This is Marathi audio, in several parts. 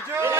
বিজয়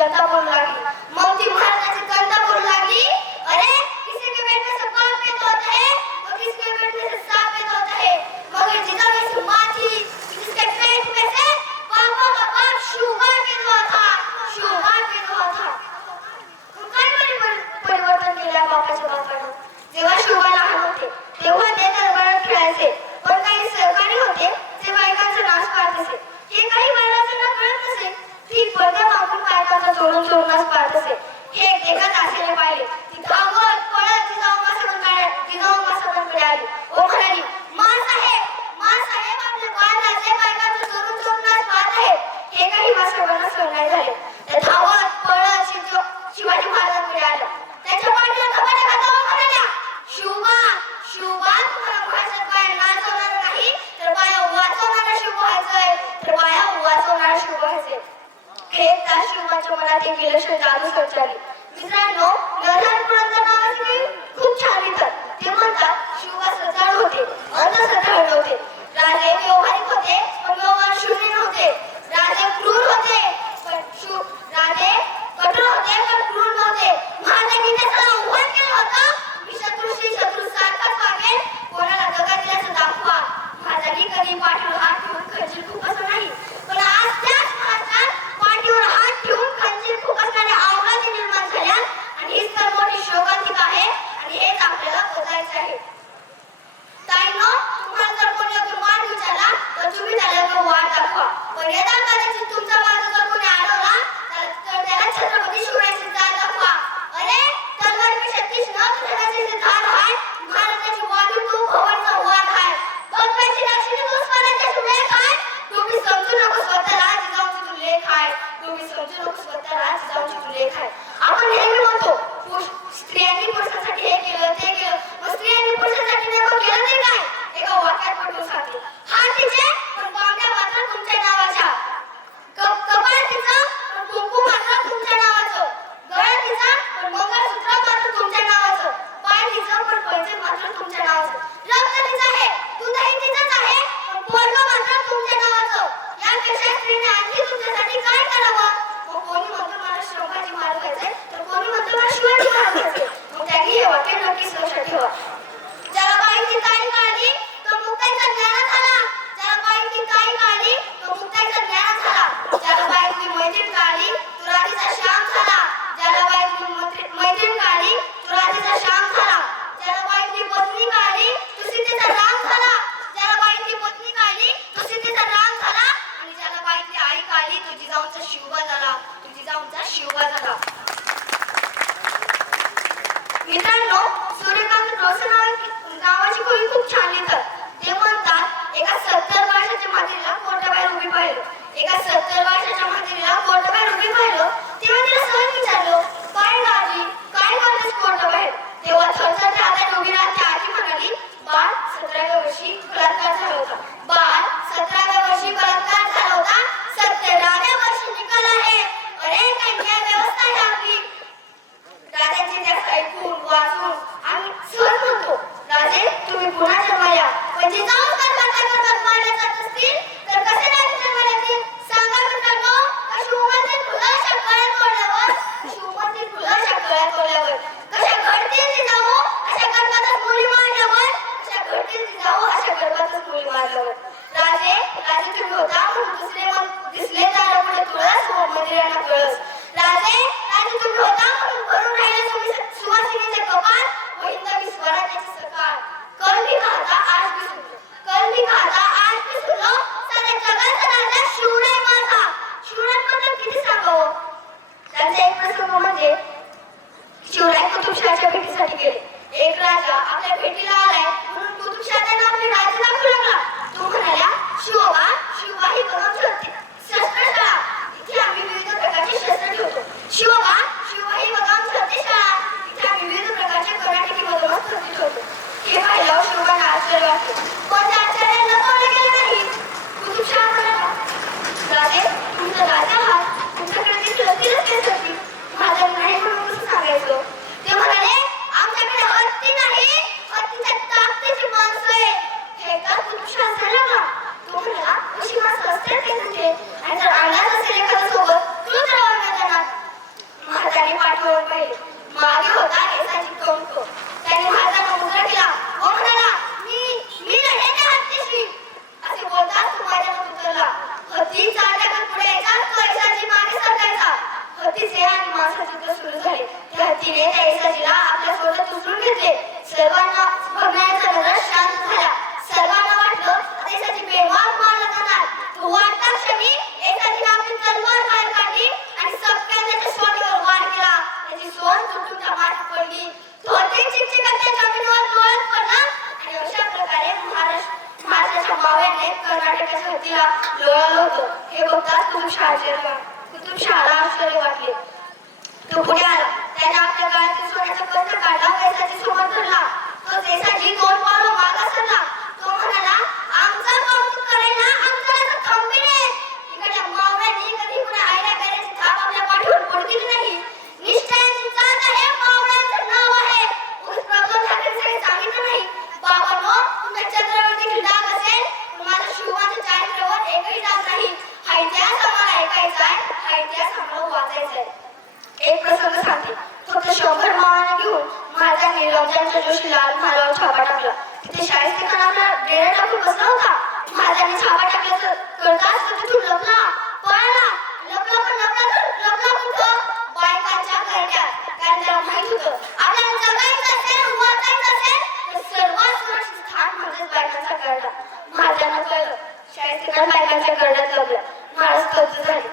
गंदा बोलू लागली मग ती महाराजाची गंदा बोलू लागली अरे, किसी के पेट में से कौन पे तो होता है? और किसी के पेट में से सांप पे तो होता है? मगर जिधर में से माँ थी, जिसके पेट में से पापा का पाप शुगर पे तो था शुगर पे तो था उनका परिवर्तन केला बापाच्या बापानं जेव्हा शुगर लहान होते तेव्हा ते दरबारात खेळायचे सोडून सोडण्यास पाहत असे हे एका ताशी జిల్లా టీవీలో శ్రద్ధాలు కొట్టాలి మిత్రాలు 没看。मित्रांनो सूर्यकांत रोस नावाची कोळी खूप छान लिहितात ते म्हणतात एका सत्तर वर्षाच्या म्हातारीला कोर्टाबाहेर उभी पाहिलं. एका सत्तर वर्षाच्या म्हातारीला कोर्टाबाहेर उभी पाहिलं. तेव्हा तिला सहज विचारलो काय गाजी काय करतेस कोर्टाबाहेर तेव्हा थरथरच्या हातात उभी राहत त्या आजी म्हणाली बाळ सतराव्या वर्षी बलात्कार झाला होता. बाळ सतराव्या वर्षी बलात्कार झाला होता? Gracias. उडी आलो दोन पावलं माग सरला. तो म्हणाला आमचा इकडे मावळ्याने निश्चय जात नाव आहे. प्रबोध नाही. बाबांनो तुमच्या चंद्रावर देखील डाग असेल. माझ्या शिवमाच्या चारित्र्यावर एकही डाग नाही. हा इतिहास आहे हा इतिहास प्रसंग सांगतो फक्त शंभर मावळ्या घेऊन महाराजांनी रमजानच्या दिवशी लाल महालावर छापा टाकला. तिथे शाहिस्तेखानाचा डेरा टाकून बसला होता. महाराजांनी छापा टाकल्याचं कळताच तिथून लपला. पळाला. लपला बायकांच्या घरट्यात. कारण त्याला माहीत होतं आपल्याला जगायचं असेल उभारायचं असेल तर कळलं शाहिस्तेखान बायकांच्या घरट्यात लपला. महाराज कब्ज झाले.